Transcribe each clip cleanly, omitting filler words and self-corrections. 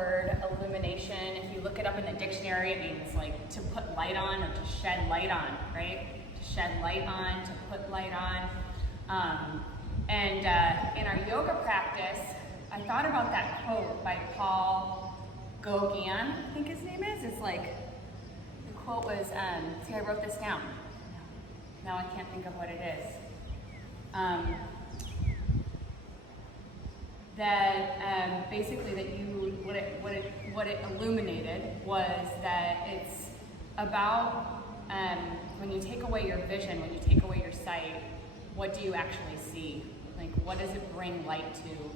word illumination. If you look it up in the dictionary, it means like to put light on or to shed light on, right? To shed light on, to put light on. In our yoga practice, I thought about that quote by Paul Gauguin, I think his name is. It's like, the quote was, see, I wrote this down. Now I can't think of what it is. Basically that what it illuminated was that it's about when you take away your vision, when you take away your sight, what do you actually see? Like, what does it bring light to?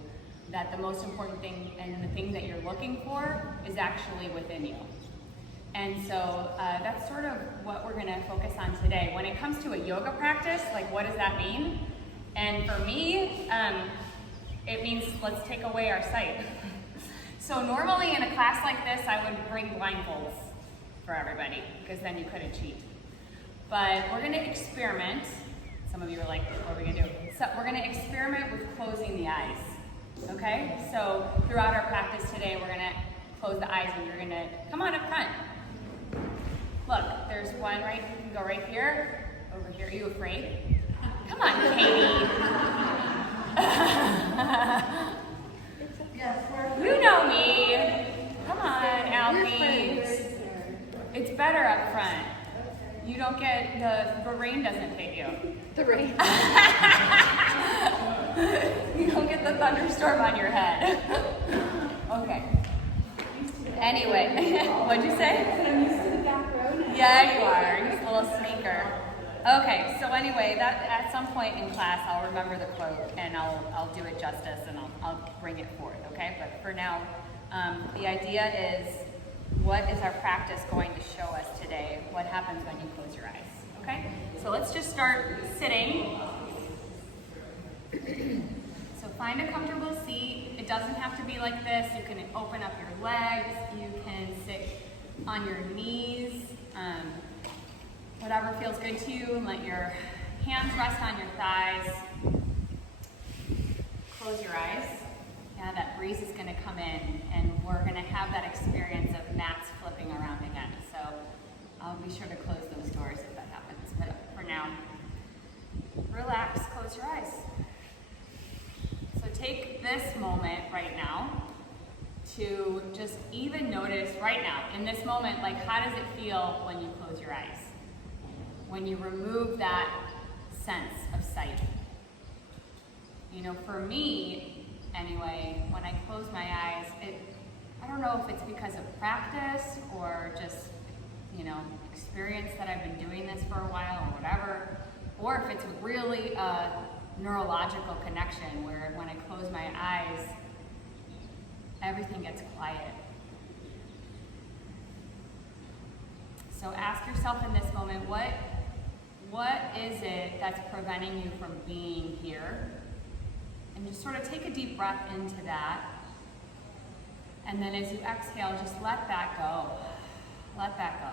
That the most important thing and the thing that you're looking for is actually within you. And so that's sort of what we're going to focus on today. When it comes to a yoga practice, like, what does that mean? And for me, it means let's take away our sight. So normally in a class like this, I would bring blindfolds for everybody, because then you couldn't cheat. But we're going to experiment. Some of you are like, what are we going to do? So we're going to experiment with closing the eyes. Okay? So throughout our practice today, we're going to close the eyes, and you're going to come on up front. Look, there's one right, you can go right here, over here. Are you afraid? Come on, Katie. You know me. Come on, Alfie. It's better up front. You don't get, the rain doesn't hit you. The rain. You don't get the thunderstorm on your head. Okay. Anyway, what'd you say? I'm used to the back row now. Yeah, you are. You're just a little sneaker. Okay, so anyway, that at some point in class, I'll remember the quote and I'll do it justice and I'll bring it forth, okay? But for now, the idea is, what is our practice going to show us today? What happens when you close your eyes, okay? So let's just start sitting. So find a comfortable seat. It doesn't have to be like this. You can open up your legs. You can sit on your knees. Whatever feels good to you, and let your hands rest on your thighs. Close your eyes. Yeah, that breeze is going to come in, and we're going to have that experience of mats flipping around again. So I'll be sure to close those doors if that happens. But for now, relax, close your eyes. So take this moment right now to just even notice right now, in this moment, like, how does it feel when you close your eyes? When you remove that sense of sight. You know, for me, anyway, when I close my eyes, I don't know if it's because of practice or just, you know, experience that I've been doing this for a while or whatever, or if it's really a neurological connection where when I close my eyes, everything gets quiet. So ask yourself in this moment, what is it that's preventing you from being here? And just sort of take a deep breath into that. And then as you exhale, just let that go. Let that go.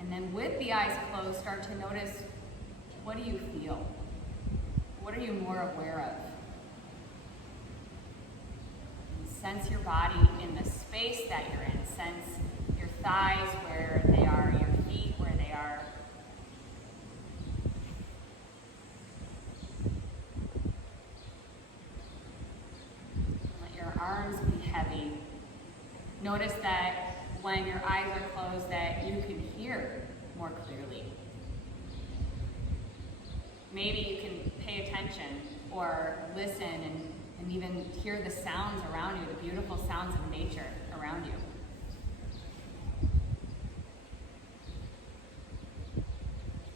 And then with the eyes closed, start to notice, what do you feel? What are you more aware of? And sense your body in the space that you're in. Sense your thighs where they are, your feet where they are. Let your arms be heavy. Notice that when your eyes are closed, that you can hear more clearly. Maybe you can pay attention or listen and even hear the sounds around you, the beautiful sounds of nature around you.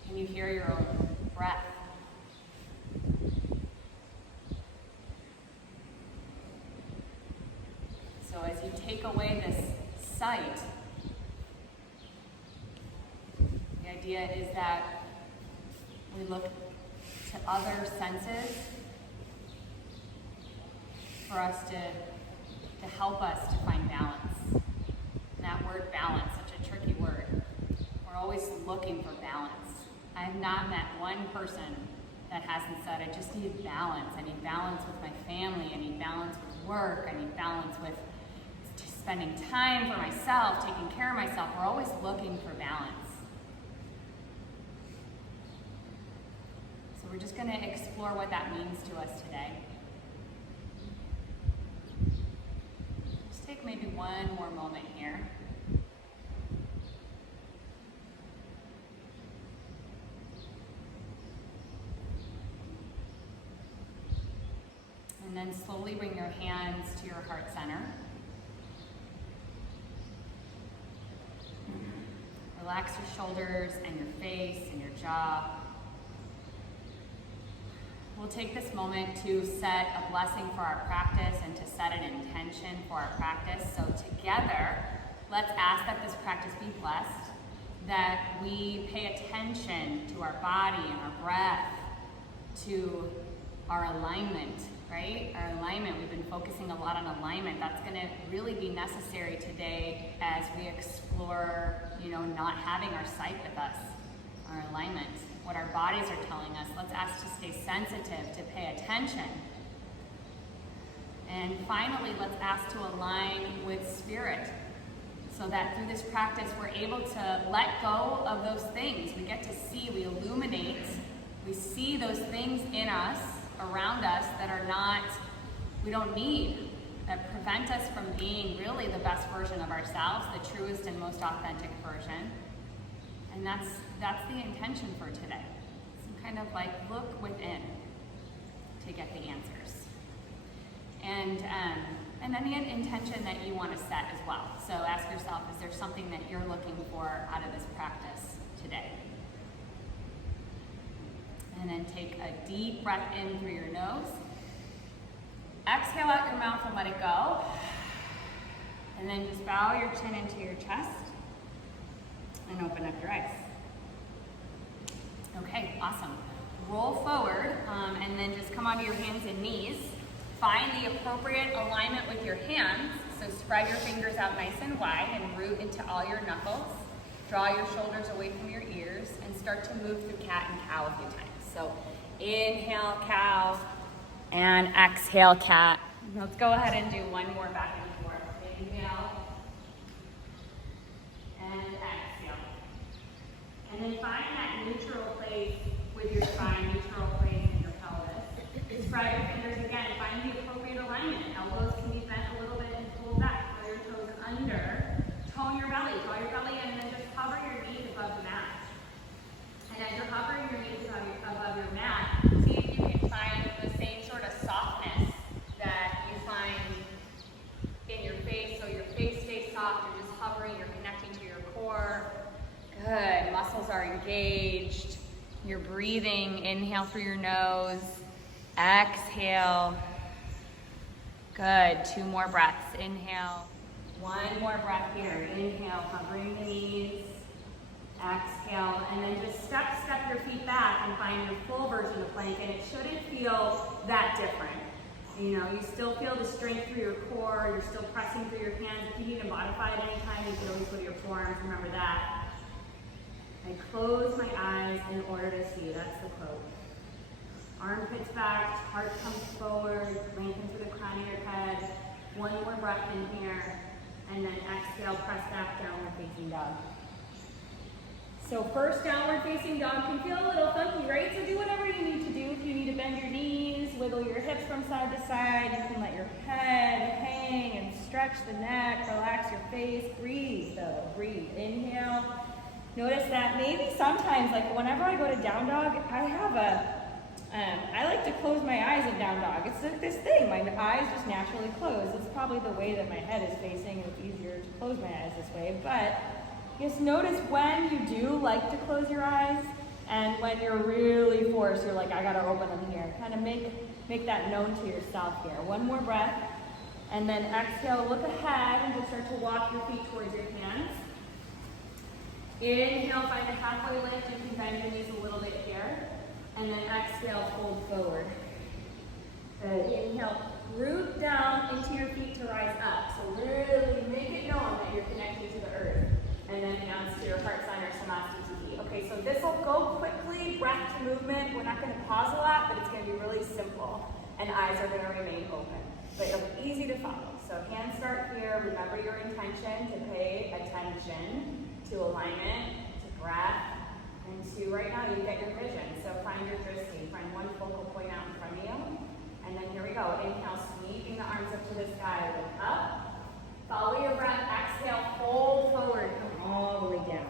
Can you hear your own breath? So as you take away this sight, the idea is that we look to other senses for us to help us to find balance. And that word balance, such a tricky word. We're always looking for balance. I have not met one person that hasn't said, I just need balance. I need balance with my family. I need balance with work, I need balance with spending time for myself, taking care of myself. We're always looking for balance. So we're just going to explore what that means to us today. Just take maybe one more moment here. And then slowly bring your hands to your heart center. Relax your shoulders and your face and your jaw. We'll take this moment to set a blessing for our practice and to set an intention for our practice. So together, let's ask that this practice be blessed, that we pay attention to our body and our breath, to our alignment, right? Our alignment, we've been focusing a lot on alignment. That's gonna really be necessary today as we explore, not having our sight with us, our alignment, what our bodies are telling us. Let's ask to stay sensitive, to pay attention. And finally, let's ask to align with spirit, so that through this practice, we're able to let go of those things. We get to see, we illuminate, we see those things in us, around us, that are not, we don't need, that prevent us from being really the best version of ourselves, the truest and most authentic version. And that's the intention for today. Some kind of like look within to get the answers. And then the intention that you want to set as well. So ask yourself, is there something that you're looking for out of this practice today? And then take a deep breath in through your nose. Exhale out your mouth and let it go. And then just bow your chin into your chest and open up your eyes. Okay, awesome. Roll forward and then just come onto your hands and knees. Find the appropriate alignment with your hands. So spread your fingers out nice and wide and root into all your knuckles. Draw your shoulders away from your ears and start to move through cat and cow a few times. So inhale, cow, and exhale, cat. Let's go ahead and do one more back and forth. Inhale, and exhale. And then find that neutral place with your spine, neutral place in your pelvis. Spread your fingers again. Find the appropriate alignment. Elbows can be bent a little bit and pull back. Pull your toes under. Tone your belly. Draw your belly in, and then just hover your knees above the mat. And as you're hovering your knees above your mat, see if you can find the same sort of softness that you find in your face. So your face stays soft. You're just hovering. You're connecting to your core. Good. Muscles are engaged. You're breathing. Inhale through your nose. Exhale. Good. 2 more breaths. Inhale. 1 more breath here. Inhale, hovering the knees. Exhale, and then just step your feet back and find your full version of plank, and it shouldn't feel that different. You still feel the strength through your core, you're still pressing through your hands. If you need to modify it anytime, you can always put your forearms, remember that. I close my eyes in order to see, that's the quote. Armpits back, heart comes forward, lengthen through the crown of your head. 1 more breath in here, and then exhale, press back, downward facing dog. So first downward facing dog can feel a little funky, right? So do whatever you need to do. If you need to bend your knees, wiggle your hips from side to side, you can let your head hang and stretch the neck, relax your face, breathe though, breathe. Inhale. Notice that maybe sometimes, like whenever I go to down dog, I like to close my eyes in down dog. It's like this thing, my eyes just naturally close. It's probably the way that my head is facing, and it's easier to close my eyes this way, but just notice when you do like to close your eyes and when you're really forced, you're like, I gotta open them here. Kind of make that known to yourself here. 1 more breath, and then exhale, look ahead and just start to walk your feet towards your hands. Inhale, find a halfway lift. You can bend your knees a little bit here. And then exhale, fold forward. Good. Inhale, root down into your feet to rise up. So really make it known that you're connecting to the earth. And then down to your heart center, Samasthiti. Okay, so this will go quickly, breath to movement. We're not going to pause a lot, but it's going to be really simple. And eyes are going to remain open. but it'll be easy to follow. So hands start here. Remember your intention to pay attention to alignment, to breath, and to right now you get your vision. So find your drishti, find one focal point out in front of you. And then here we go. Inhale, sweeping the arms up to the sky. Look up. Follow your breath. Exhale, fold forward. Come all the way down.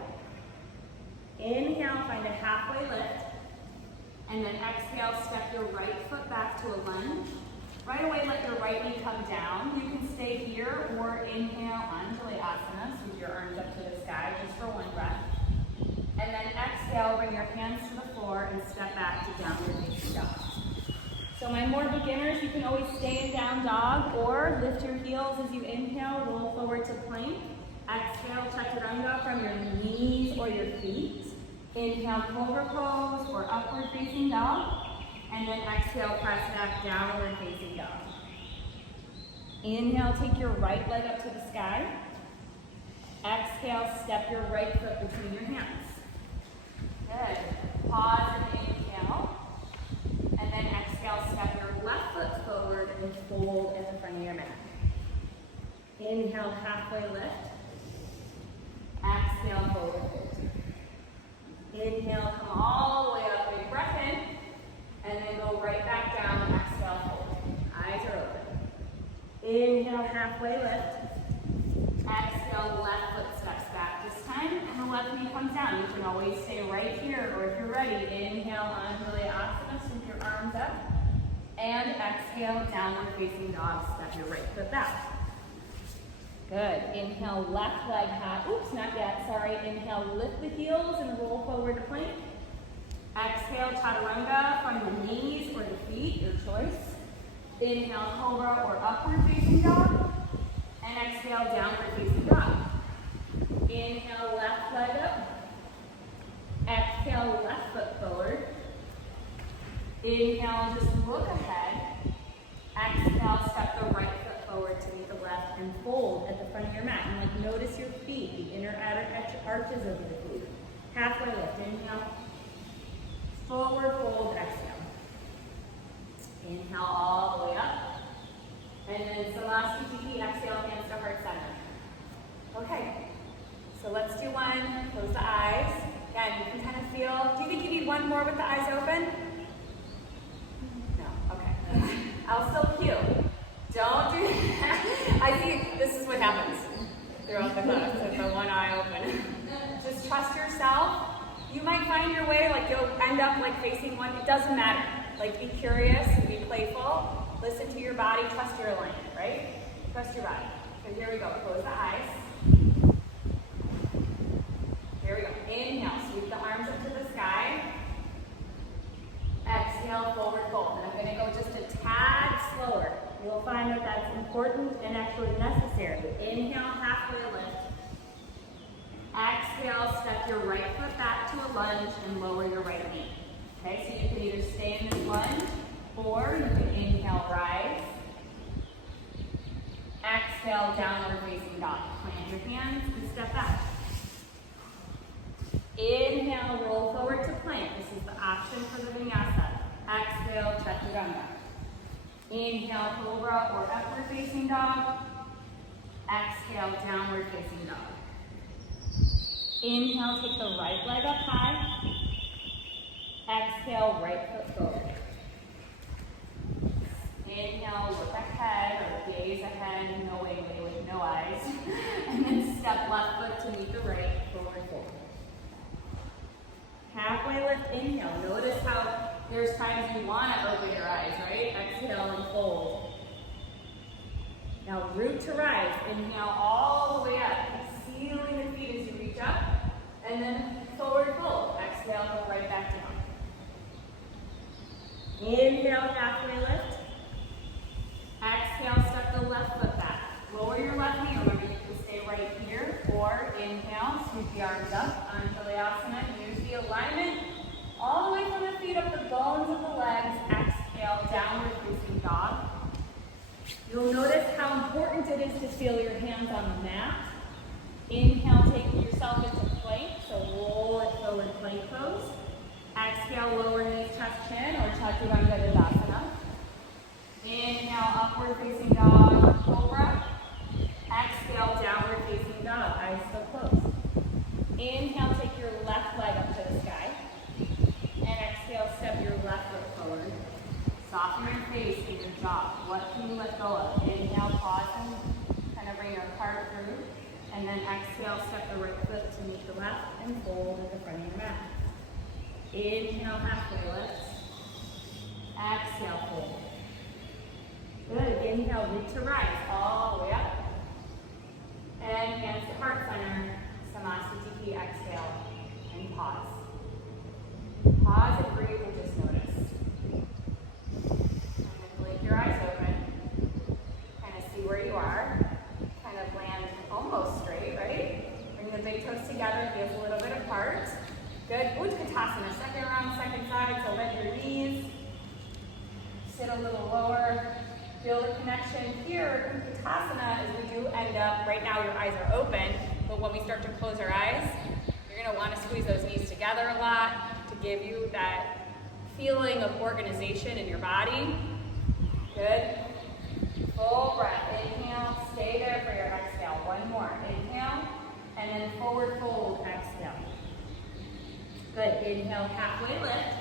Inhale, find a halfway lift. And then exhale, step your right foot back to a lunge. Right away, let your right knee come down. You can stay here or inhale, Anjali-asana, sweep your arms up to the sky just for one breath. And then exhale, bring your hands to the floor and step back to downward facing dog. So my more beginners, you can always stay in down dog or lift your heels as you inhale, roll forward to plank. Exhale, chaturanga from your knees or your feet. Inhale, cobra pose or upward facing dog. And then exhale, press back, downward facing dog. Inhale, take your right leg up to the sky. Exhale, step your right foot between your hands. Good. Pause and inhale. And then exhale, step your left foot forward and fold at the front of your mat. Inhale, halfway lift. Exhale, forward fold. Inhale, come all the way up, big breath in. And then go right back down, exhale, fold. Eyes are open. Inhale, halfway lift. Exhale, left foot steps back this time, and the left knee comes down. You can always stay right here, or if you're ready, inhale, Anjali-asana, sweep your arms up. And exhale, downward facing dog, step your right foot back. Good. Inhale, left leg high. Oops, not yet, sorry. Inhale, lift the heels and roll forward to plank. Exhale, chaturanga from the knees or the feet, your choice. Inhale, cobra or upward facing dog. And exhale, downward facing dog. Inhale, left leg up. Exhale, left foot forward. Inhale, just look ahead. Exhale, step the right foot forward to meet the left and fold at the front of your mat. And like notice your feet, the inner outer arches of your feet. Halfway lift, inhale. Forward fold, exhale. Inhale all the way up. And then Salasthiti, exhale, hands to heart center. Okay, so let's do one. Close the eyes. Again, you can kind of feel, do you think you need one more with the eyes open? No, okay. I'll still cue. Don't do that. I see this is what happens throughout the class with the one eye open. Just trust yourself. You might find your way, like you'll end up like facing one. It doesn't matter. Like be curious, be playful, listen to your body, trust your alignment, right? Trust your body. So here we go. Close the eyes. Here we go. Inhale, sweep the arms up to the sky. Exhale, forward fold. And I'm going to go just a tad slower. You'll find that that's important and actually necessary. Inhale, halfway lift. Exhale, step your right foot back to a lunge and lower your right knee. Okay, so you can either stay in this lunge or you can inhale, rise. Exhale, downward facing dog. Plant your hands and step back. Inhale, roll forward to plank. This is the option for the vinyasa. Exhale, chaturanga. Inhale, cobra or upward facing dog. Exhale, downward facing dog. Inhale, take the right leg up high. Exhale, right foot forward. Inhale, look ahead or gaze ahead, no way with no eyes. And then step left foot to meet the right, forward fold. Halfway lift, inhale. Notice how there's times you want to open your eyes, right? Exhale and fold. Now root to rise. Inhale all the way up. Sealing the feet as you reach up. And then forward fold. Exhale, go right back down. Inhale, halfway lift. Exhale, step the left foot back. Lower your left knee. Remember, you can stay right here. Or inhale, sweep the arms up. Anjali-asana. Use the alignment. All the way from the feet up the bones of the legs. Exhale, downward facing dog. You'll notice how important it is to feel your hands on the mat. Inhale, take yourself into plank, so roll it forward, plank pose. Exhale, lower knees, chest, chin, or chaturanga dandasana. Inhale, upward facing dog or cobra. Exhale, downward facing dog, eyes still closed. Inhale, take your left leg up to the sky. And exhale, step your left foot forward. Soften your face and your jaw. What can you let go of? Inhale, pause and kind of bring your heart through. And then exhale, step the right foot to meet the left and fold at the front of your mat. Inhale, halfway lift. Exhale, fold. Good. Inhale, root to rise all the way up. And hands to heart center. Samasthiti. Exhale and pause. Pause and breathe and just notice. And blink your eyes open. Kind of see where you are. Kind of land almost straight, right? Bring the big toes together, heels a little bit apart. Good. Utkatasana. Second round, second side. So bend your knees. Sit a little lower. Feel the connection here. Utkatasana is we do end up, right now your eyes are open, but when we start to close our eyes, you're going to want to squeeze those knees together a lot to give you that feeling of organization in your body. Good. Full breath. Inhale. Stay there for your exhale. One more. Inhale. And then forward fold. Exhale. Good. Inhale. Halfway lift.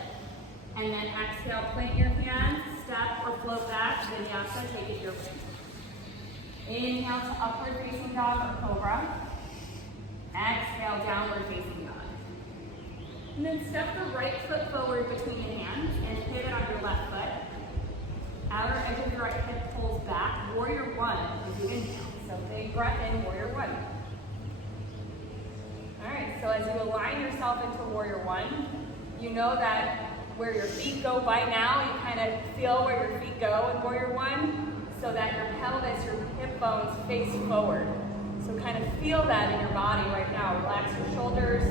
And then exhale. Plant your hands. Step or float back. Vinyasa. Take it your way. Inhale to upward facing dog or cobra. Exhale. Downward facing dog. And then step the right foot forward between the hands and pivot on your left foot. Outer edge of your right hip pulls back. Warrior one as you inhale. So big breath in, warrior one. All right, so as you align yourself into warrior one, you know that where your feet go by now, you kind of feel where your feet go in warrior one, so that your pelvis, your hip bones face forward. So kind of feel that in your body right now. Relax your shoulders.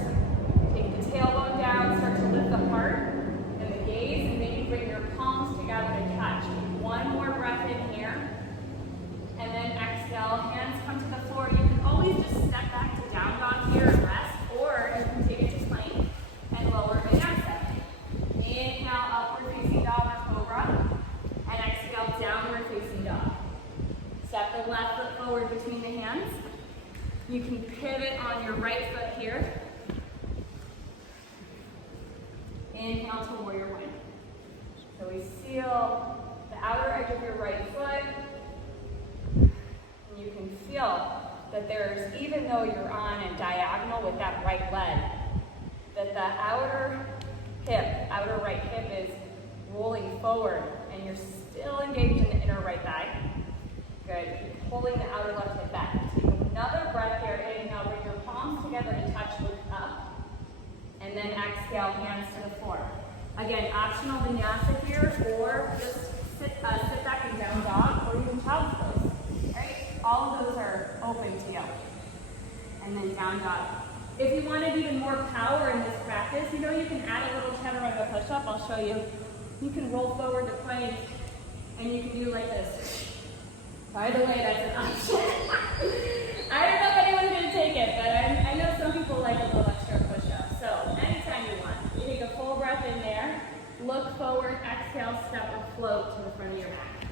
Take the tailbone down, start to lift the heart and the gaze, and maybe bring your palms together to touch. One more breath in here, and then exhale, hands come to the floor. You can always just step back to down dog here and rest, or you can take it to plank and lower vinyasa. Inhale, upward facing dog or cobra, and exhale, downward facing dog. Step the left foot forward between the hands. You can pivot on your right foot here. Inhale to warrior one. So we seal the outer edge of your right foot. And you can feel that there's, even though you're on a diagonal with that right leg, that the outer right hip is rolling forward, and you're still engaged in the inner right thigh. Good. Keep pulling the outer left hip back. Take another breath here. Inhale, bring your palms together to touch, look up. And then exhale, hands to the floor. Again, optional vinyasa here, or just sit back in down dog, or even child's pose. Right? All of those are open to you. And then down dog. If you wanted even more power in this practice, you know you can add a little chaturanga push-up. I'll show you. You can roll forward to plank, and you can do like this. By the way, that's an option. I don't know if anyone's going to take it, but I know some people like a little extra push-up. So anytime you want. You take a full breath in there, look forward, exhale, step or float to the front of your mat.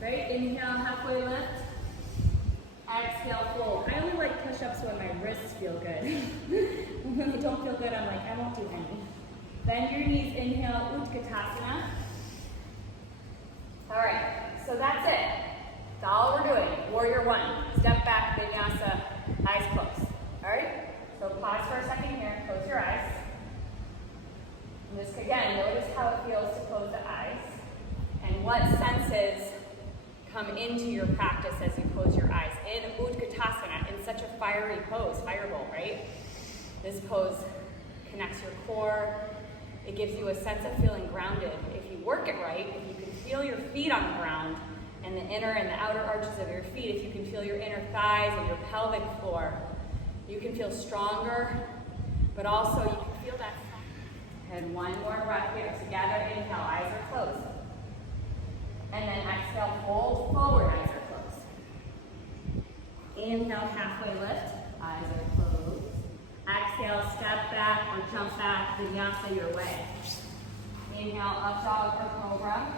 Right? Inhale, halfway lift. Exhale, fold. I only like push-ups when my wrists feel good. When they don't feel good, I'm like, I won't do any. Bend your knees, inhale, Utkatasana. All right, so that's it. That's all we're doing. Warrior one. Step back, vinyasa, eyes closed. All right? So pause for a second here, close your eyes. And just again, notice how it feels to close the eyes. And what senses come into your practice as you close your eyes. In Utkatasana, in such a fiery pose, firebolt, right? This pose connects your core. It gives you a sense of feeling grounded. If you work it right, if you can feel your feet on the ground, and the inner and the outer arches of your feet, if you can feel your inner thighs and your pelvic floor, you can feel stronger, but also you can feel that. And one more breath here together. Inhale, eyes are closed. And then exhale, fold forward, eyes are closed. Inhale, halfway lift, eyes are closed. Exhale, step back or jump back, vinyasa your way. Inhale, up dog or cobra.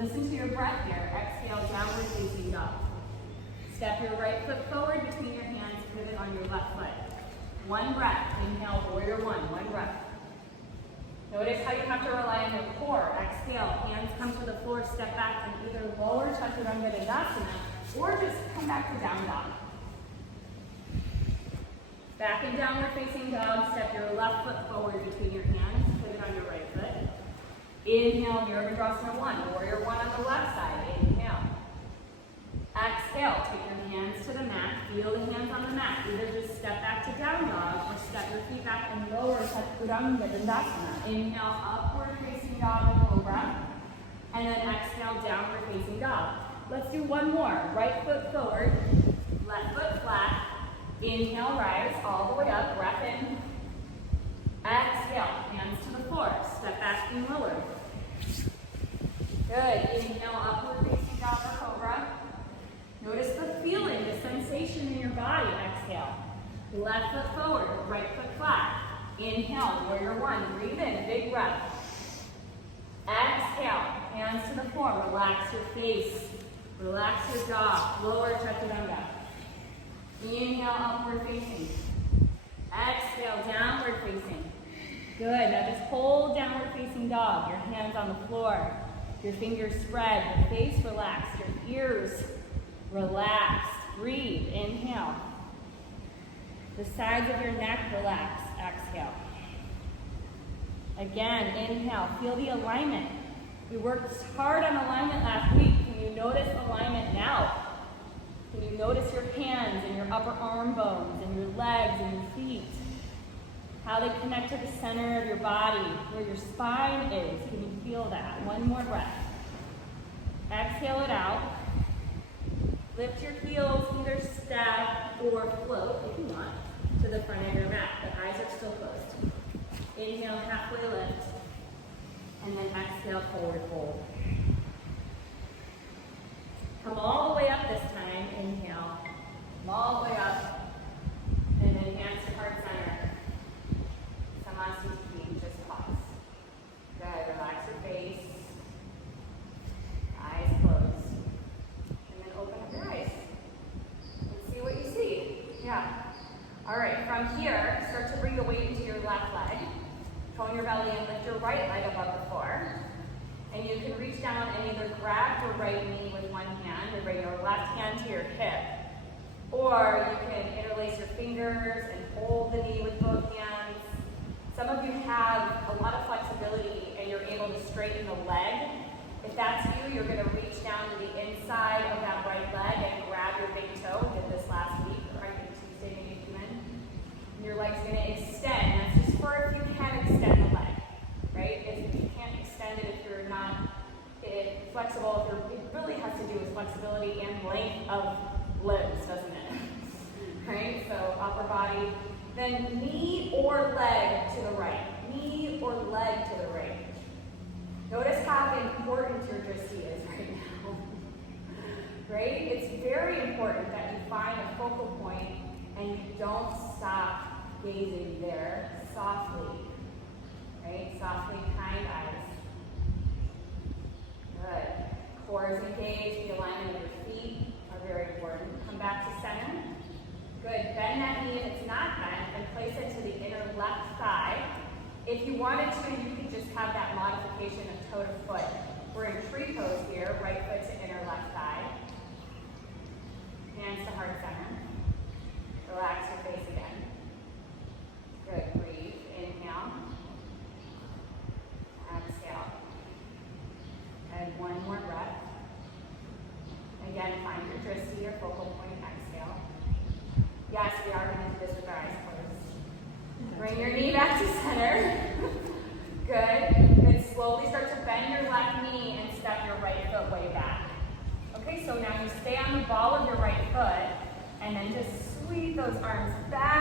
Listen to your breath here. Exhale, downward facing dog. Step your right foot forward between your hands, pivot on your left foot. One breath. Inhale, warrior one. One breath. Notice how you have to rely on your core. Exhale, hands come to the floor, step back and either lower Chaturanga Dandasana or just come back to down dog. Back in downward facing dog, step your left foot forward between your hands, pivot on your right foot. Inhale, Virabhadrasana 1, warrior 1 on the left side. Inhale. Exhale, take your hands to the mat, feel the hands on the mat. Either just step back to down dog or step your feet back and lower Chaturanga Dandasana. Inhale, upward facing dog and cobra. And then exhale, downward facing dog. Let's do one more. Right foot forward, left foot flat. Inhale, rise all the way up, breath in. Exhale, hands to the floor, step back and lower. Good, inhale, upward facing dog or cobra. Notice the feeling, the sensation in your body. Exhale, left foot forward, right foot flat. Inhale, warrior one, breathe in, big breath. Exhale, hands to the floor, relax your face, relax your jaw, lower Chaturanga. Inhale, upward facing. Exhale, downward facing. Good, now just hold downward facing dog. Your hands on the floor, your fingers spread, your face relaxed, your ears relaxed. Breathe, inhale. The sides of your neck relax, exhale. Again, inhale, feel the alignment. We worked hard on alignment last week. Can you notice alignment now? Can you notice your hands and your upper arm bones and your legs and your feet? How they connect to the center of your body, where your spine is. Can you feel that? One more breath. Exhale it out. Lift your heels, either step or float, if you want, to the front of your mat. The eyes are still closed. Inhale, halfway lift. And then exhale, forward fold. Come all the way up this time. Inhale. Come all the way up. And then hands to heart center. Samasthiti, just pause. Good. Relax your face. Eyes closed. And then open up your eyes. And see what you see. Yeah. All right. From here, start to bring the weight into your left leg. Tone your belly and lift your right leg above the floor. And you can reach down and either grab your right knee with one hand or bring your left hand to your hip. Or you can interlace your fingers and hold the knee with both hands. Some of you have a lot of flexibility and you're able to straighten the leg. If that's you, you're going to reach down to the inside of that right leg and grab your big toe. We did this last week, or I think Tuesday, maybe if you meant. And your leg's going to extend. That's just for if you can extend the leg, right? If you can't extend it, if you're not flexible, it really has to do with flexibility and length of limbs, doesn't it? Right? So upper body, then knee or leg to the right. Knee or leg to the right. Notice how important your drishti is right now. Right? It's very important that you find a focal point and you don't stop gazing there softly. Right? Softly, kind eyes. Good. Core is engaged. The alignment of your feet are very important. Come back to center. Good. Bend that knee if it's not bent and place it to the inner left thigh. If you wanted to, you could just have that modification of toe to foot. We're in tree pose here. Right foot to inner left thigh. Hands to heart center. Relax your face again. Good. Breathe. Inhale. Exhale. And one more breath. Again, find your drishti, your focal point. Exhale. Yes, we are going to do this with our eyes closed. Bring your knee back to center. Good. Then slowly start to bend your left knee and step your right foot way back. Okay, so now you stay on the ball of your right foot and then just sweep those arms back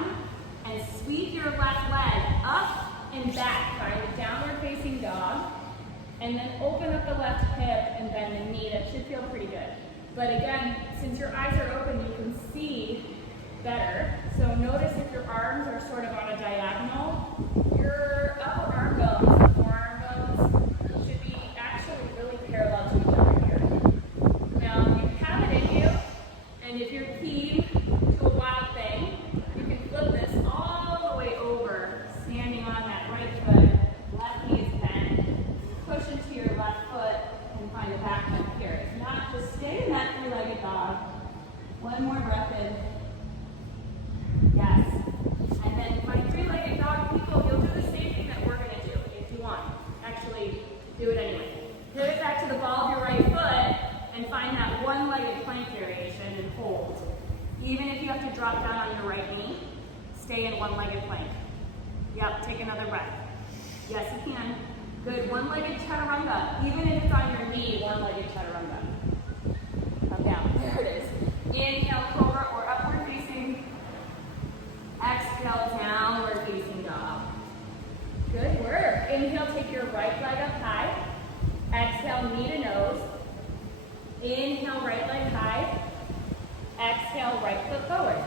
down and sweep your left leg up and back. Find a downward facing dog. And then open up the left hip and bend the knee. That should feel pretty good. But again, since your eyes are open, you can see better. So notice if your arms are sort of on a diagonal, your upper arm bones, the forearm bones, should be actually really parallel to each other here. Now, if you have it in you, and if you're keen to a wild thing, you can flip this all the way over, standing on that right foot, left knee is bent, push into your left foot, and find a back bend here. If not, just stay in that three-legged dog. One more breath in. Yes. And then my three-legged dog people, you'll do the same thing that we're going to do if you want. Actually, do it anyway. Pivot back to the ball of your right foot and find that one-legged plank variation and hold. Even if you have to drop down on your right knee, stay in one-legged plank. Yep, take another breath. Yes, you can. Good, one-legged chaturanga. Even if it's on your knee, one-legged chaturanga. Come down, there it is. Inhale, cobra or upward facing. Exhale, downward facing dog. Good work. Inhale, take your right leg up high. Exhale, knee to nose. Inhale, right leg high. Exhale, right foot forward.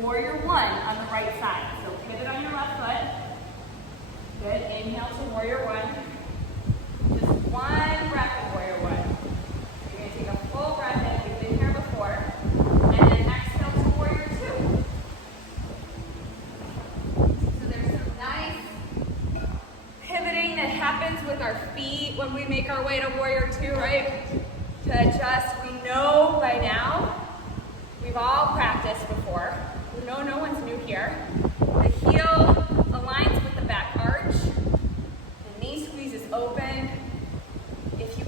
Warrior one on the right side. So pivot on your left foot. Good. Inhale to warrior one. Just one breath in warrior one. You're going to take a full breath in. We've been here before. And then exhale to warrior two. So there's some nice pivoting that happens with our feet when we make our way to warrior two, right? To adjust. We know by now, we've all practiced before. We know no one's new here. The heel aligns with the back arch. The knee squeezes open. If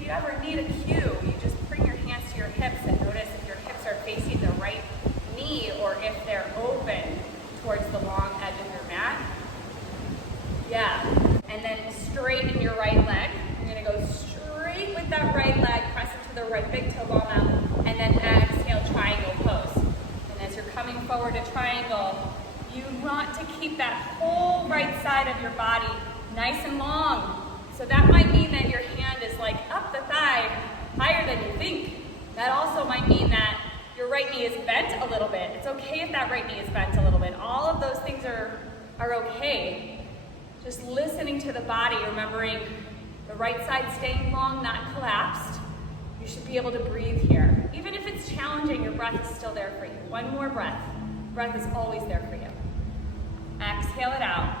you ever need a cue, you just bring your hands to your hips and notice if your hips are facing the right knee or if they're open towards the long edge of your mat. Yeah. And then straighten your right leg. You're going to go straight with that right leg, press into the right big toe ball now, and then exhale, triangle pose. And as you're coming forward to triangle, you want to keep that whole right side of your body nice and long. So that might mean that your hand is like up the thigh higher than you think. That also might mean that your right knee is bent a little bit. It's okay if that right knee is bent a little bit. All of those things are okay. Just listening to the body, remembering the right side staying long, not collapsed. You should be able to breathe here. Even if it's challenging, your breath is still there for you. One more breath. Breath is always there for you. Exhale it out.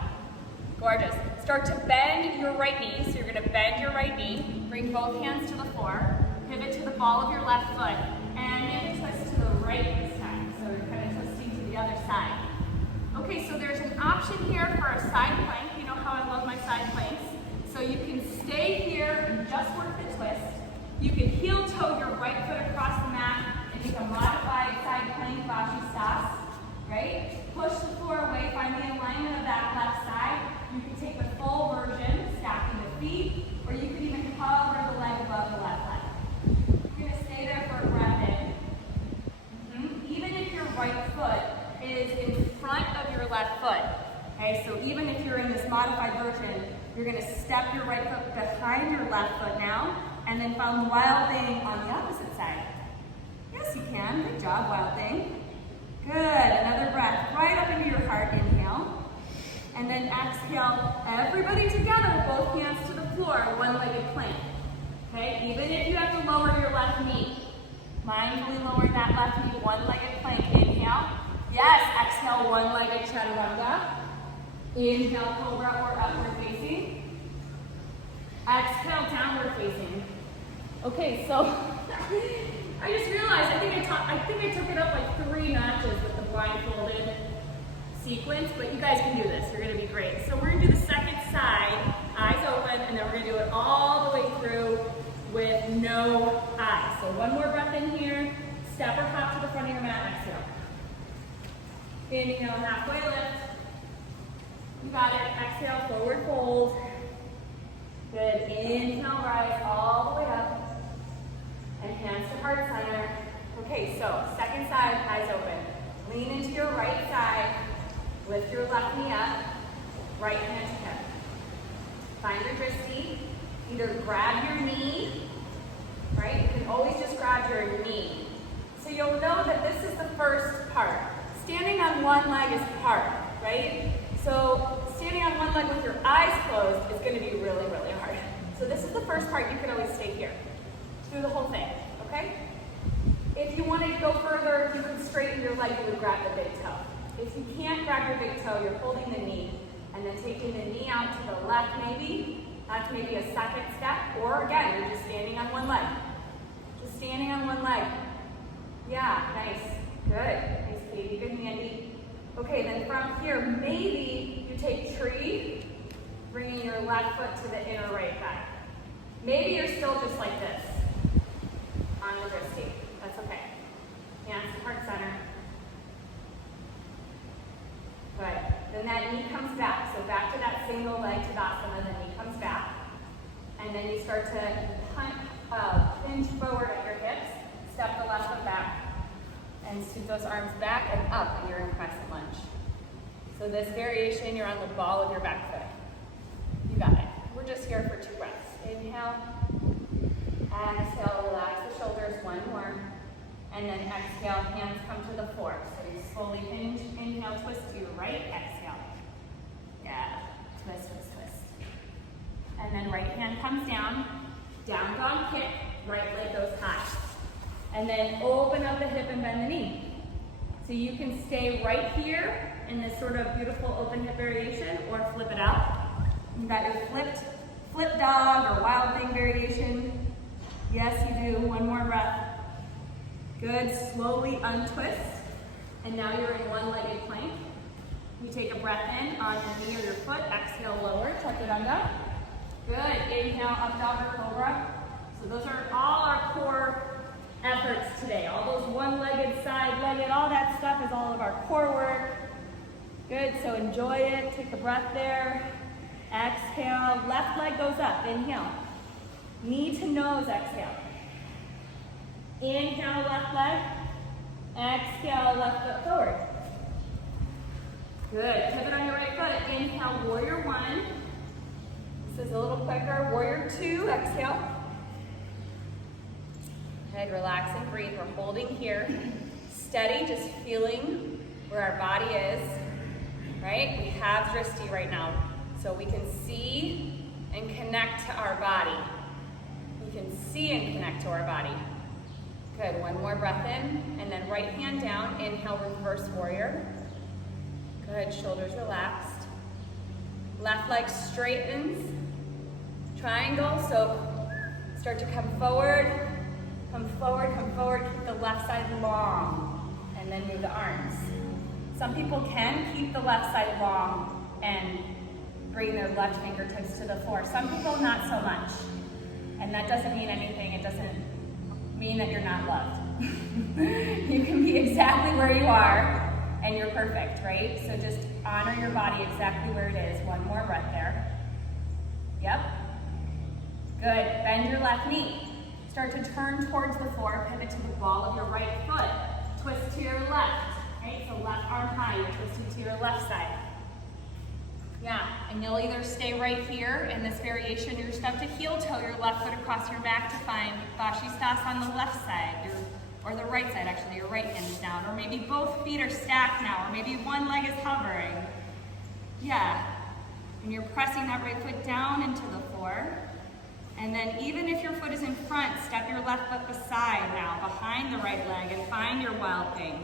Gorgeous. Start to bend your right knee. So you're going to bend your right knee. Bring both hands to the floor. Pivot to the ball of your left foot. And then twist to the right this time. So you're kind of twisting to the other side. Okay, so there's an option here for a side plank. You know how I love my side planks. So you can stay here and just work the twist. You can heel toe your right foot across the mat and take a modified side plank, Vashistas, right? Push the floor away, find the alignment of that left side. You can take the full version, stacking the feet, or you can even hover the leg above the left leg. You're gonna stay there for a breath in. Even if your right foot is in front of your left foot, okay? So even if you're in this modified version, you're gonna step your right foot behind your left foot now, and then found wild thing on the opposite side. Yes, you can. Good job, wild thing. Good. Another breath right up into your heart. Inhale. And then exhale. Everybody together, both hands to the floor, one-legged plank. Okay? Even if you have to lower your left knee. Mindfully lower that left knee, one-legged plank. Inhale. Yes. Exhale, one-legged chaturanga. Inhale, cobra or upward facing. Exhale, downward facing. Okay, so I just realized I think I took it up like 3 notches with the blindfolded sequence, but you guys can do this. You're going to be great. So we're going to do the second side, eyes open, and then we're going to do it all the way through with no eyes. So one more breath in here. Step or hop to the front of your mat. Exhale. Inhale, halfway lift. You got it. Exhale, forward fold. Good. Inhale, rise all the way up. And hands to heart center. Okay, so second side, eyes open. Lean into your right side. Lift your left knee up. Right hand to hip. Find your drishti. Either grab your knee, right? You can always just grab your knee. So you'll know that this is the first part. Standing on one leg is hard, right? So standing on one leg with your eyes closed is going to be really, really hard. So this is the first part. You can always stay here. Do the whole thing, okay? If you wanted to go further, if you could straighten your leg, you would grab the big toe. If you can't grab your big toe, you're holding the knee and then taking the knee out to the left maybe. That's maybe a second step. Or again, you're just standing on one leg. Just standing on one leg. Yeah, nice. Good. Nice, Katie. Good, Mandy. Okay, then from here, maybe you take tree, bringing your left foot to the inner right thigh. Maybe you're still just like this on the drishti. That's okay. Hands to heart center. Good. Then that knee comes back. So back to that single leg Tadasana, the knee comes back. And then you start to hinge forward at your hips. Step the left foot back. And scoot those arms back and up, and you're in crescent lunge. So this variation, you're on the ball of your back foot. You got it. We're just here for 2 breaths. Inhale. Exhale, relax the shoulders, 1 more. And then exhale, hands come to the floor. So you slowly hinge, inhale, twist to your right, exhale. Yeah, twist, twist, twist. And then right hand comes down, down dog kick, right leg goes high. And then open up the hip and bend the knee. So you can stay right here in this sort of beautiful open hip variation or flip it out. You got your flip dog or wild thing variation. Yes, you do. 1 more breath. Good. Slowly untwist. And now you're in one-legged plank. You take a breath in on your knee or your foot. Exhale, lower. Chaturanga. Good. Inhale, up dog or cobra. So those are all our core efforts today. All those one-legged, side-legged, all that stuff is all of our core work. Good, so enjoy it. Take a breath there. Exhale, left leg goes up. Inhale. Knee to nose, exhale. Inhale, left leg. Exhale, left foot forward. Good, pivot on your right foot. Inhale, warrior 1. This is a little quicker. Warrior 2, exhale. Good, relax and breathe. We're holding here. Steady, just feeling where our body is, right? We have drishti right now, so we can see and connect to our body. We can see and connect to our body. Good, 1 more breath in, and then right hand down. Inhale, reverse warrior. Good, shoulders relaxed. Left leg straightens. Triangle, so start to come forward. Come forward, keep the left side long, and then move the arms. Some people can keep the left side long and bring their left fingertips to the floor. Some people, not so much. And that doesn't mean anything. It doesn't mean that you're not loved. You can be exactly where you are, and you're perfect, right? So just honor your body exactly where it is. 1 more breath there. Yep. Good, bend your left knee. Start to turn towards the floor, pivot to the ball of your right foot. Twist to your left, right? So left arm high, you're twisting to your left side. Yeah, and you'll either stay right here in this variation, or you step to heel toe your left foot across your back to find Vashisthas on the left side, or the right side actually, your right hand is down, or maybe both feet are stacked now, or maybe one leg is hovering. Yeah, and you're pressing that right foot down into the floor. And then even if your foot is in front, step your left foot beside now, behind the right leg, and find your wild thing.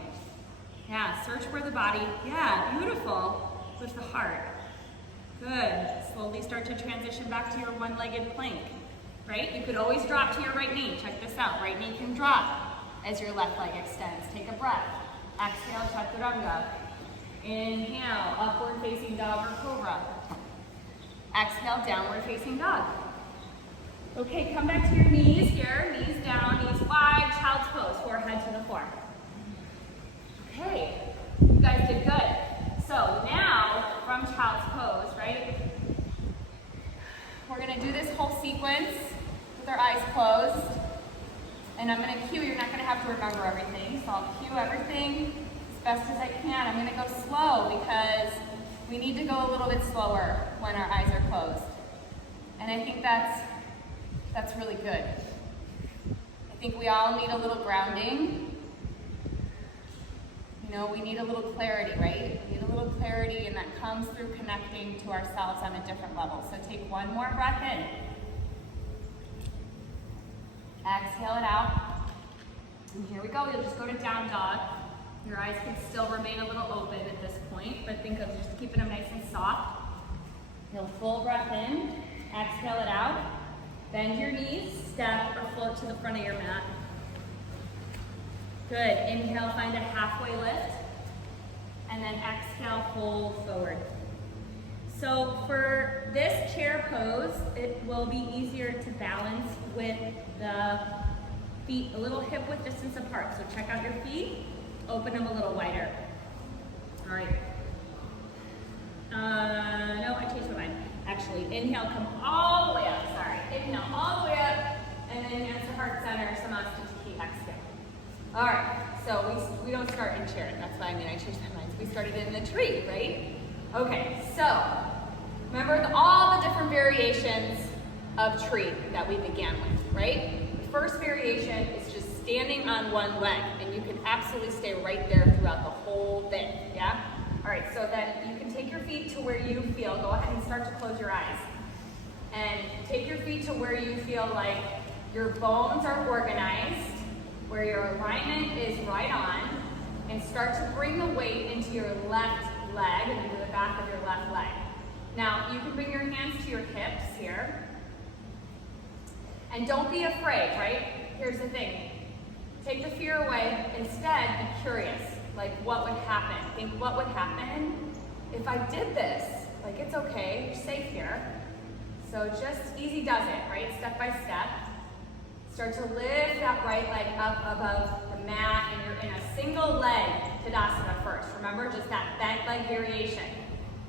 Yeah, search where the body, yeah, beautiful, with the heart. Good, slowly start to transition back to your one-legged plank, right? You could always drop to your right knee. Check this out, right knee can drop as your left leg extends. Take a breath. Exhale, chaturanga. Inhale, upward facing dog or cobra. Exhale, downward facing dog. Okay, come back to your knees here, knees down, knees wide, child's pose, forehead to the floor. Okay, you guys did good. So now, from child's pose, right, we're gonna do this whole sequence with our eyes closed, and I'm gonna cue, you're not gonna have to remember everything, so I'll cue everything as best as I can. I'm gonna go slow because we need to go a little bit slower when our eyes are closed. And I think that's really good. I think we all need a little grounding. You know, we need a little clarity, right? We need a little clarity, and that comes through connecting to ourselves on a different level. So take one more breath in. Exhale it out. And here we go. You'll just go to down dog. Your eyes can still remain a little open at this point, but think of just keeping them nice and soft. You'll full breath in. Exhale it out. Bend your knees, step or float to the front of your mat. Good. Inhale, find a halfway lift. And then exhale, fold forward. So for this chair pose, it will be easier to balance with the feet a little hip width distance apart. So check out your feet, open them a little wider. All right. No, I changed my mind. Actually, inhale, come all the way up. Sorry. Inhale, all the way up, and then hands to heart center, Samasthiti, exhale. All right, so we don't start in chair. That's what I mean. I changed my mind. We started in the tree, right? Okay, so remember all the different variations of tree that we began with, right? The first variation is just standing on one leg, and you can absolutely stay right there throughout the whole thing, yeah? All right, so then you can take your feet to where you feel. Go ahead and start to close your eyes. And take your feet to where you feel like your bones are organized, where your alignment is right on, and start to bring the weight into your left leg and into the back of your left leg. Now, you can bring your hands to your hips here. And don't be afraid, right? Here's the thing. Take the fear away. Instead, be curious. Like, what would happen? Think, what would happen if I did this? Like, it's okay. You're safe here. So just easy does it, right? Step by step. Start to lift that right leg up above the mat, and you're in a single leg Tadasana first. Remember, just that bent leg variation.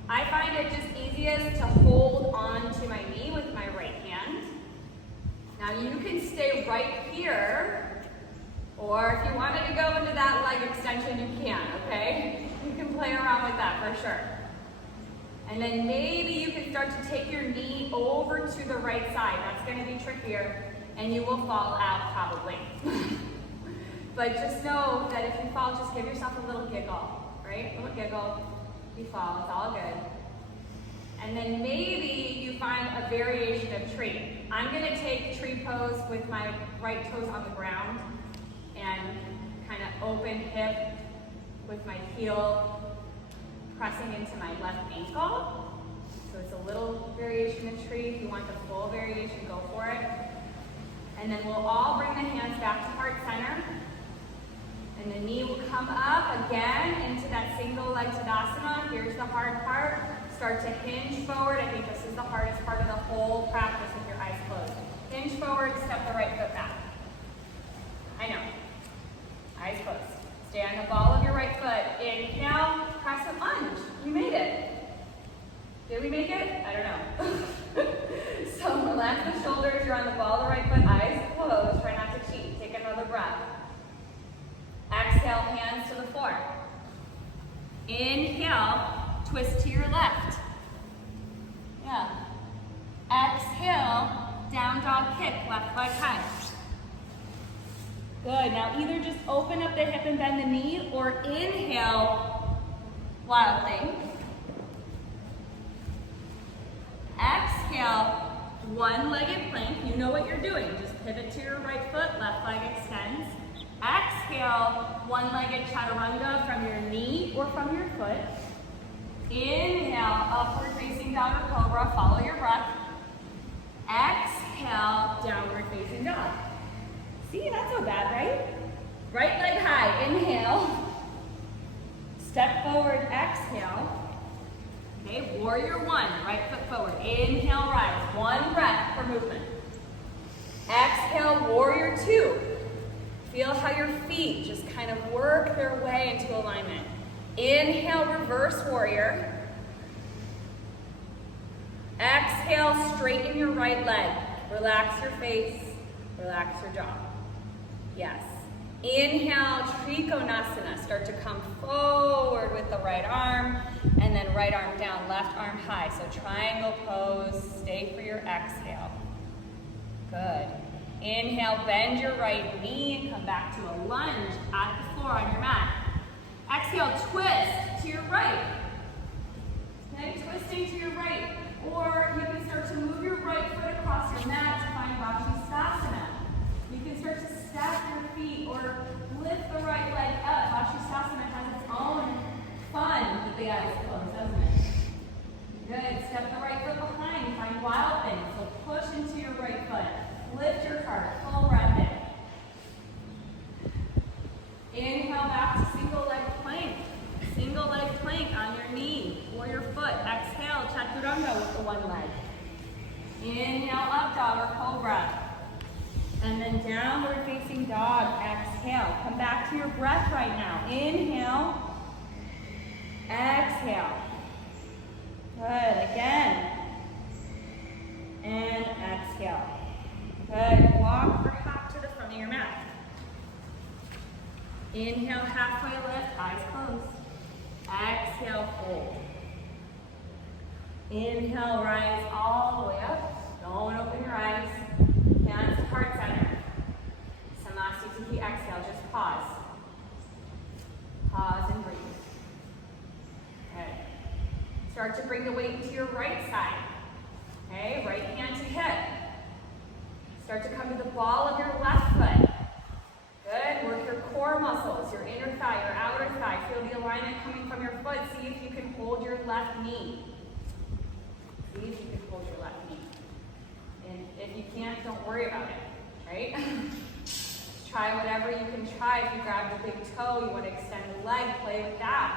I find it just easiest to hold on to my knee with my right hand. Now you can stay right here, or if you wanted to go into that leg extension, you can, okay? You can play around with that for sure. And then maybe you can start to take your knee over to the right side. That's going to be trickier, and you will fall out probably. But just know that if you fall, just give yourself a little giggle, right? A little giggle. You fall, it's all good. And then maybe you find a variation of tree. I'm going to take tree pose with my right toes on the ground and kind of open hip with my heel pressing into my left ankle. So it's a little variation of tree. If you want the full variation, go for it. And then we'll all bring the hands back to heart center. And the knee will come up again into that single leg Tadasana. Here's the hard part. Start to hinge forward. I think this is the hardest part of the whole practice with your eyes closed. Hinge forward, step the right foot back. I know. Eyes closed. Stay on the ball of your right foot. Inhale, press and lunge. You made it. Did we make it? I don't know. So relax the shoulders. You're on the ball of the right foot. Eyes closed. Try not to cheat. Take another breath. Exhale, hands to the floor. Inhale, twist to your left. Yeah. Exhale, down dog kick, left leg high. Good. Now either just open up the hip and bend the knee, or inhale, wild thing. Exhale, one-legged plank. You know what you're doing. Just pivot to your right foot, left leg extends. Exhale, one-legged chaturanga from your knee or from your foot. Inhale, upward facing downward cobra, follow your breath. Exhale, downward facing dog. See, not so bad, right? Right leg high, inhale. Step forward, exhale. Okay, warrior one, right foot forward. Inhale, rise, one breath for movement. Exhale, warrior two. Feel how your feet just kind of work their way into alignment. Inhale, reverse warrior. Exhale, straighten your right leg. Relax your face, relax your jaw. Yes. Inhale, Trikonasana. Start to come forward with the right arm, and then right arm down, left arm high. So triangle pose, stay for your exhale. Good. Inhale, bend your right knee and come back to a lunge at the floor on your mat. Exhale, twist to your right. Okay, twisting to your right. Or you can start to move your right foot across your mat to find Vashisthasana. You can start to stack your feet or lift the right leg up. Vashisthasana has its own fun with the eyes closed, doesn't it? Good. Step the right foot behind. Find wild things. So push into your right foot. Lift your heart. Full breath in. Inhale back to single leg plank. Single leg plank on your knee or your foot. Exhale, chaturanga with the one leg. Inhale, up dog or cobra. And then downward facing dog. Exhale. Come back to your breath right now. Inhale. Exhale. Good. Again. And exhale. Good. Walk for half to the front of your mat. Inhale, halfway lift, eyes closed. Exhale, fold. Inhale, rise all the way up. Don't open your eyes. Hands to heart center. Samasthiti. Exhale, just pause. Pause and breathe. Okay. Start to bring the weight to your right side. Okay, right hand to hip. Start to come to the ball of your left foot. Good. Work your core muscles, your inner thigh, your outer thigh. Feel the alignment coming from your foot. See if you can hold your left knee. See if you can hold your left knee. And if you can't, don't worry about it, right? Just try whatever you can try. If you grab the big toe, you want to extend the leg, play with that.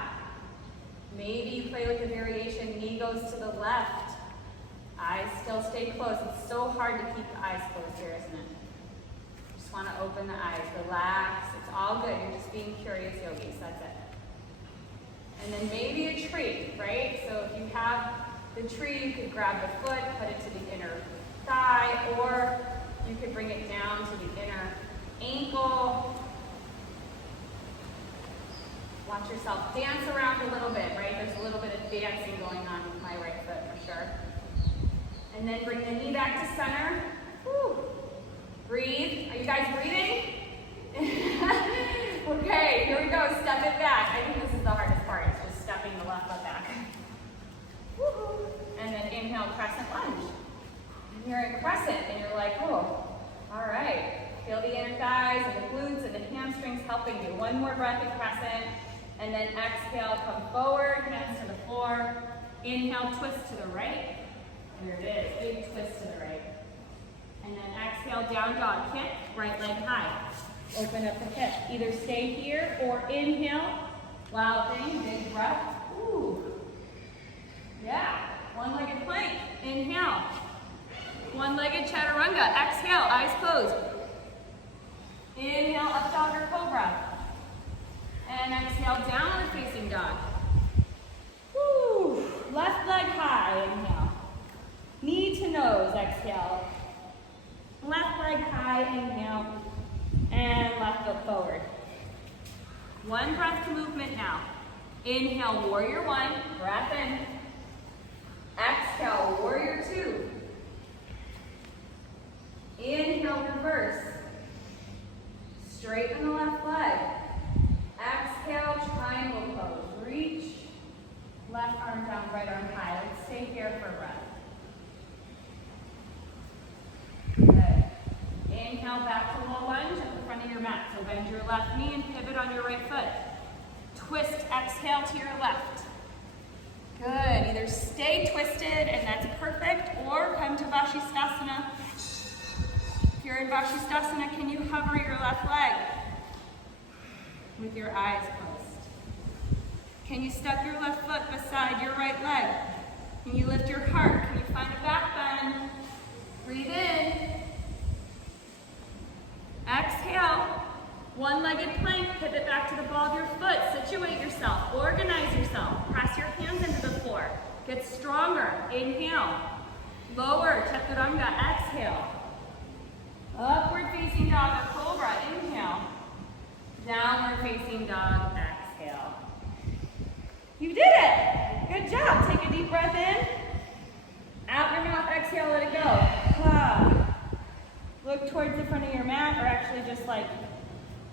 Maybe you play with the variation, knee goes to the left. Eyes still stay closed. It's so hard to keep the eyes closed here, isn't it? Just want to open the eyes, relax. It's all good. You're just being curious yogis. That's it. And then maybe a tree, right? So if you have the tree, you could grab the foot, put it to the inner thigh, or you could bring it down to the inner ankle. Watch yourself dance around a little bit, right? There's a little bit of dancing going on with my right foot for sure. And then bring the knee back to center. Woo. Breathe. Are you guys breathing? Okay, here we go. Step it back. I think this is the hardest part. It's just stepping the left foot back. Woo. And then inhale, crescent lunge. And you're in crescent, and you're like, oh, all right. Feel the inner thighs and the glutes and the hamstrings helping you. One more breath in crescent. And then exhale, come forward, hands to the floor. Inhale, twist to the right. Here it is, big twist to the right. And then exhale, down dog, kick, right leg high. Open up the hip. Either stay here or inhale. Wild thing, big breath. Ooh. Yeah, one-legged plank. Inhale. One-legged chaturanga. Exhale, eyes closed. Inhale, up dog or cobra. And exhale, downward facing dog. Woo. Left leg high, inhale. Knee to nose, exhale. Left leg high, inhale. And left foot forward. One breath to movement now. Inhale, warrior one, breath in. Exhale, warrior two. Inhale, reverse. Straighten the left leg. Exhale, triangle pose. Reach. Left arm down, right arm high. Let's stay here for a breath. Good. Inhale, back to low lunge at the front of your mat. So bend your left knee and pivot on your right foot. Twist, exhale to your left. Good. Either stay twisted, and that's perfect, or come to Vashisthasana. If you're in Vashisthasana, can you hover your left leg with your eyes closed? Can you step your left foot beside your right leg? Can you lift your heart? Can you find a back bend? Breathe in. Exhale. One-legged plank, pivot back to the ball of your foot. Situate yourself, organize yourself. Press your hands into the floor. Get stronger. Inhale. Lower, chaturanga. Exhale. Upward facing dog or cobra. Inhale. Good job. Take a deep breath in. Out your mouth, exhale, let it go. Look towards the front of your mat, or actually just like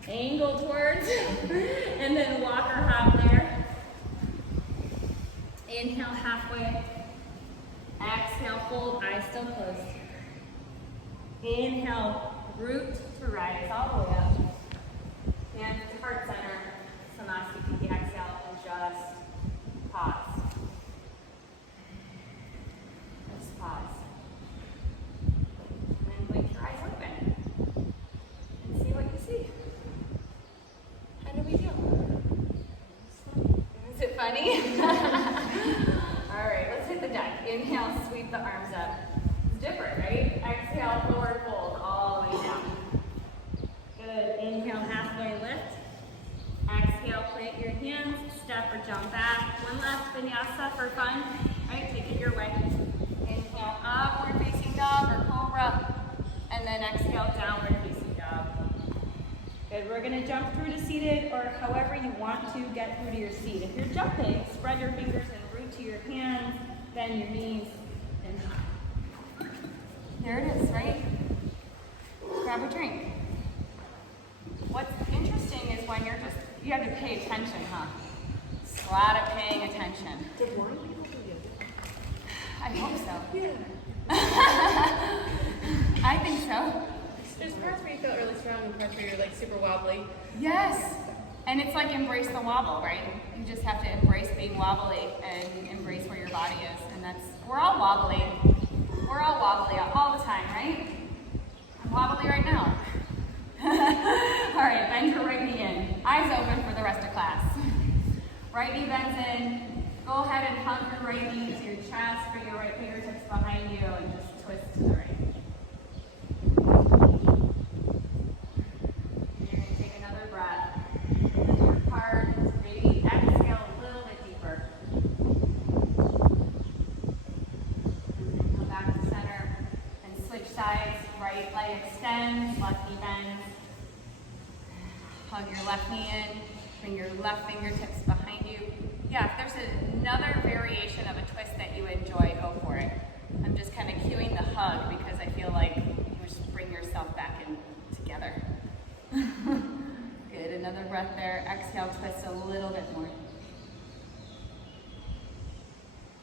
angle towards, and then walk or hop there. Inhale halfway. Exhale, fold, eyes still closed. Inhale, root to rise all the way up. Hands to heart center. Samasthiti, exhale, and just pause. Just pause. And then blink your eyes open. And see what you see. How do we do? Is it funny? All right, let's hit the deck. Inhale, sweep the arms up. It's different, right? Exhale, forward fold all the way down. Good. Inhale, halfway lift. Exhale, plant your hands, step or jump back. One last vinyasa for fun. All right, take it your way. Inhale, upward facing dog or cobra. And then exhale, downward facing dog. Good. We're going to jump through to seated, or however you want to get through to your seat. If you're jumping, spread your fingers and root to your hands, bend your knees, and hop. There it is, right? Grab a drink. What's interesting is when you're just, you have to pay attention, huh? It's a lot of paying attention. Did one people do yoga? I hope so. Yeah. I think so. There's parts where you feel really strong and parts where you're like super wobbly. Yes. And it's like embrace the wobble, right? You just have to embrace being wobbly and embrace where your body is. And that's, we're all wobbly. We're all wobbly all the time, right? I'm wobbly right now. All right, bend your right knee in. Eyes open for the rest of class. Right knee bends in. Go ahead and hug your right knee to your chest, bring your right fingertips behind you, and just twist to the right. You're going to take another breath. Your heart, maybe exhale a little bit deeper. And then come back to center and switch sides. Right leg extends, left knee bends. Hug your left knee in, bring your left fingertips behind you. Yeah, if there's another variation of a twist that you enjoy, go for it. I'm just kind of cueing the hug because I feel like you should bring yourself back in together. Good, another breath there. Exhale, twist a little bit more.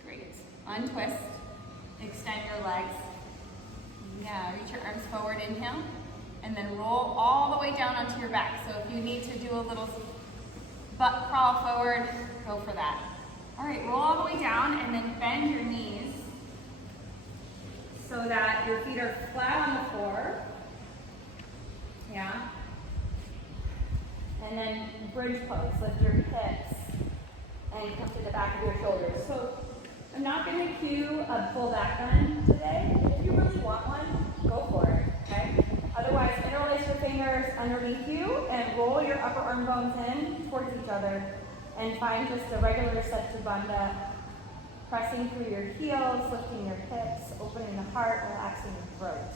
Great. Untwist, extend your legs. Yeah, reach your arms forward, inhale. And then roll all the way down onto your back. So if you need to do a little butt crawl forward, go for that. All right, roll all the way down and then bend your knees so that your feet are flat on the floor. Yeah. And then bridge pose, lift your hips and come to the back of your shoulders. So I'm not going to cue a full back bend today. If you really want one, go for it, okay? Otherwise, interlace your fingers underneath you and roll your upper arm bones in towards each other and find just a regular Setu Bandha, pressing through your heels, lifting your hips, opening the heart, relaxing your throat.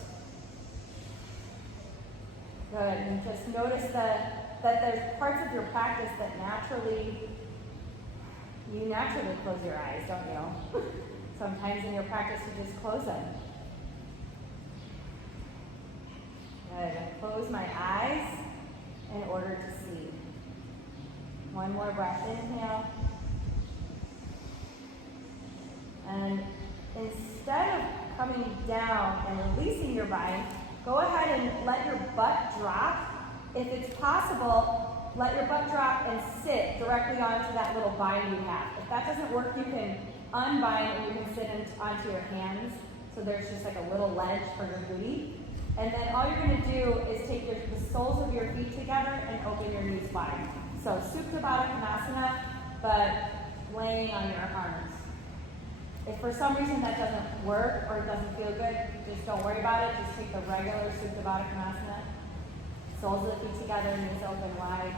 Good, and just notice that there's parts of your practice that you naturally close your eyes, don't you? Sometimes in your practice you just close them. Good. Close my eyes in order to see. One more breath. Inhale. And instead of coming down and releasing your bind, go ahead and let your butt drop. If it's possible, let your butt drop and sit directly onto that little bind you have. If that doesn't work, you can unbind and you can sit onto your hands. So there's just like a little ledge for your booty. And then all you're going to do is take the soles of your feet together and open your knees wide. So Supta Baddha Konasana, but laying on your arms. If for some reason that doesn't work or it doesn't feel good, just don't worry about it. Just take the regular Supta Baddha Konasana. Soles of the feet together, knees open wide.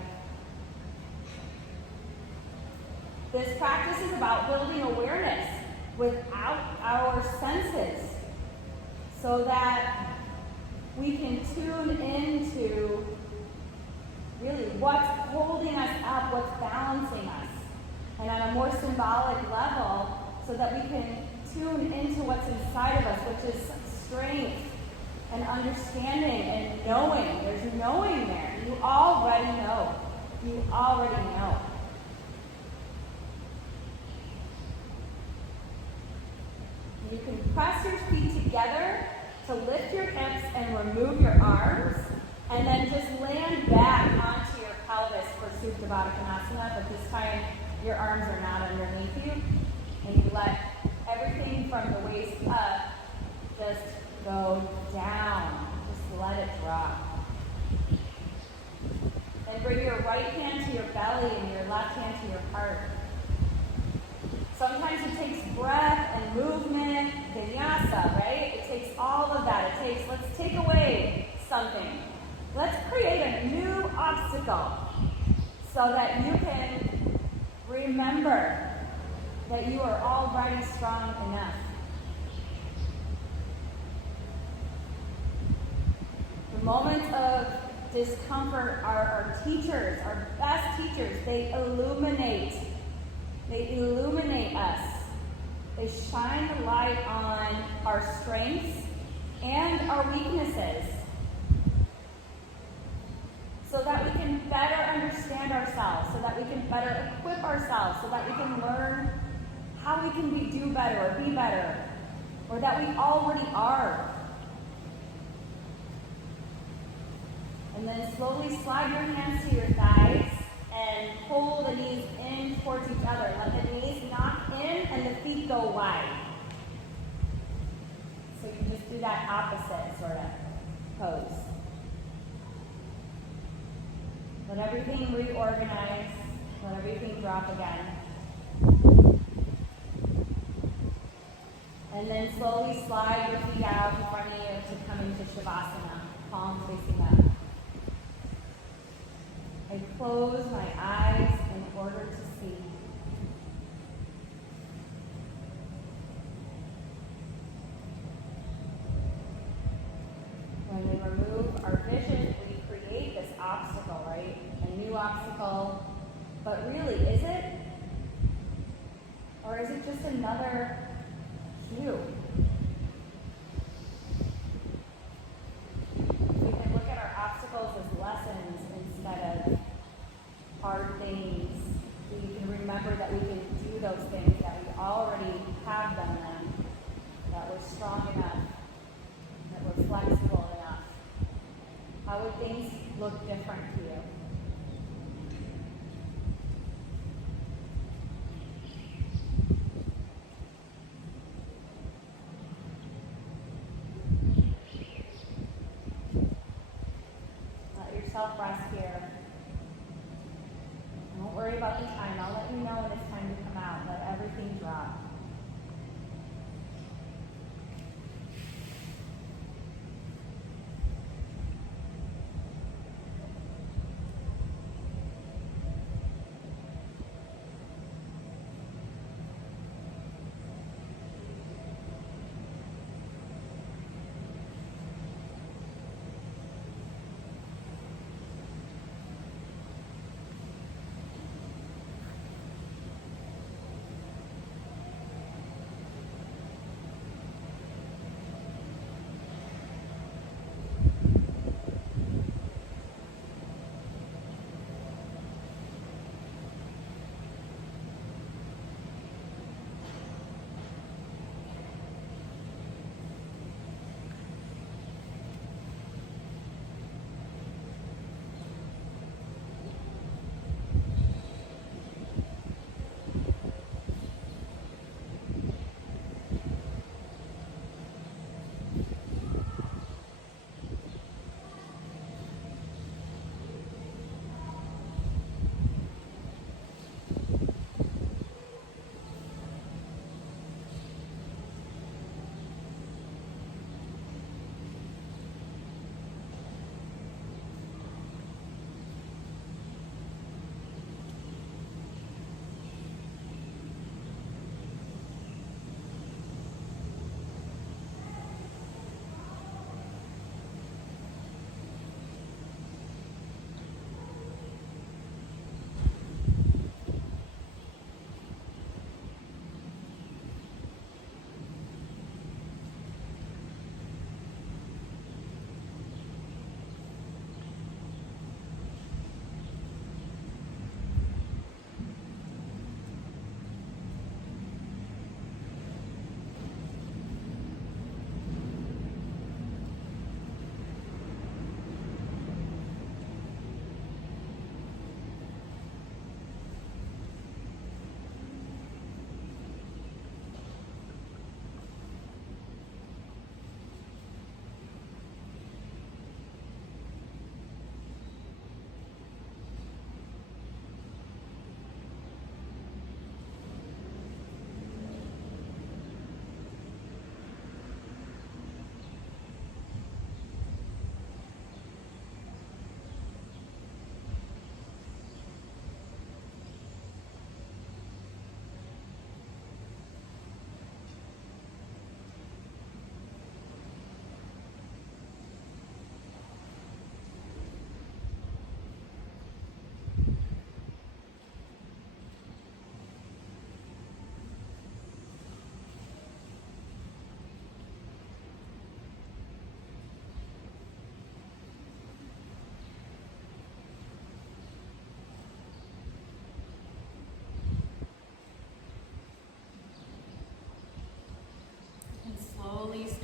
This practice is about building awareness without our senses so that we can tune into really what's holding us up, what's balancing us. And on a more symbolic level, so that we can tune into what's inside of us, which is strength and understanding and knowing. There's knowing there. You already know. You already know. You can press your feet together to lift your hips and remove your arms, and then just land back onto your pelvis for Supta Baddha Konasana, but this time your arms are not underneath you, and you let everything from the waist up just go down. Just let it drop. And bring your right hand to your belly and your left hand to your heart. Sometimes it takes breath and movement, vinyasa, right? It takes all of that. Let's take away something. Let's create a new obstacle so that you can remember that you are already strong enough. The moments of discomfort are our teachers, our best teachers. They illuminate us. They shine the light on our strengths and our weaknesses so that we can better understand ourselves, so that we can better equip ourselves, so that we can learn how we can do better or be better, or that we already are. And then slowly slide your hands to your thighs and pull the knees in towards each other. Let the knees knock in and the feet go wide. So you just do that opposite sort of pose. Let everything reorganize. Let everything drop again. And then slowly slide your feet out in front of you to come into Shavasana, palms facing up. I close my eyes in order to see. When we remove our vision, we create this obstacle, right? A new obstacle. But really, is it? Or is it just another cue? We can look at our obstacles as lessons instead of hard things. We can remember that we can do those things, that we already have done them, that we're strong enough, that we're flexible enough. How would things look different to you?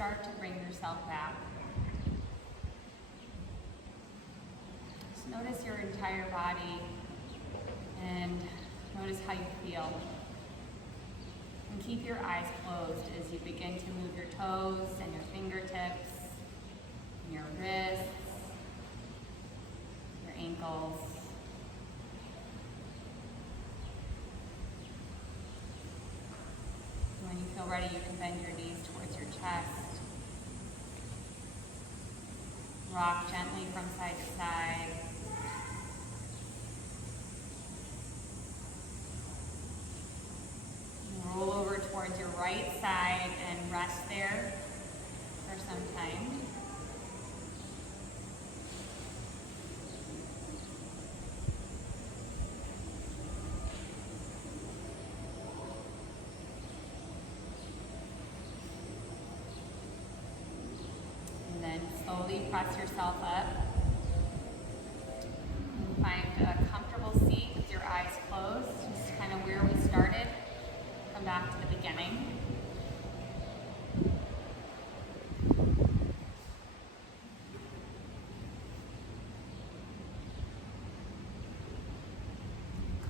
start to bring yourself back. Just notice your entire body and notice how you feel. And keep your eyes closed as you begin to move your toes and your fingertips, and your wrists, your ankles. When you feel ready, you can bend your knees towards your chest. Rock gently from side to side. Roll over towards your right side and rest there for some time. And then slowly press yourself up. And find a comfortable seat with your eyes closed, just kind of where we started. Come back to the beginning.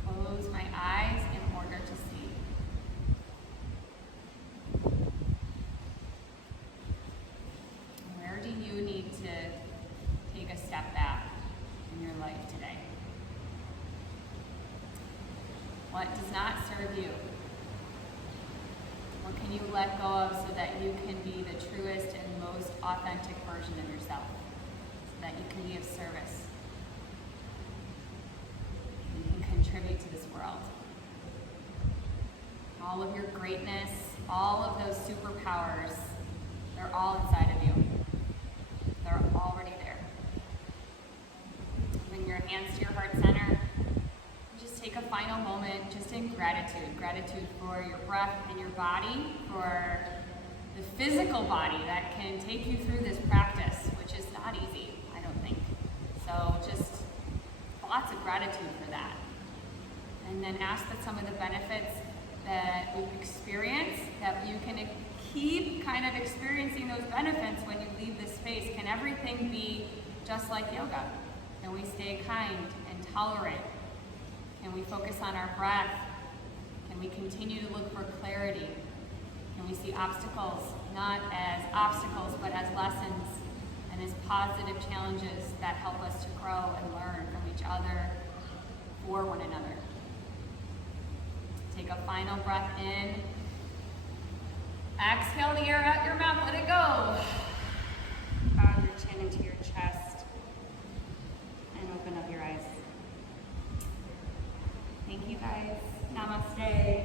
Close my eyes in order to see. Where do you need to take a step back in your life today? What does not serve you? What can you let go of so that you can be the truest and most authentic version of yourself? So that you can be of service. You can contribute to this world. All of your greatness, all of those superpowers, they're all inside of you. They're already there. Bring your hands to your heart center. Just take a final moment just in gratitude. Gratitude for your breath and your body, for the physical body that can take you through this practice, which is not easy, I don't think. So just lots of gratitude for that. And then ask that some of the benefits that we've experienced, that you can keep kind of experiencing those benefits when you leave this space. Can everything be just like yoga? Can we stay kind and tolerant? Can we focus on our breath? Can we continue to look for clarity? Can we see obstacles not as obstacles but as lessons and as positive challenges that help us to grow and learn from each other, for one another? Take a final breath in. Exhale the air out your mouth, let it go. Bow your chin into your chest and open up your eyes. Thank you guys. Namaste.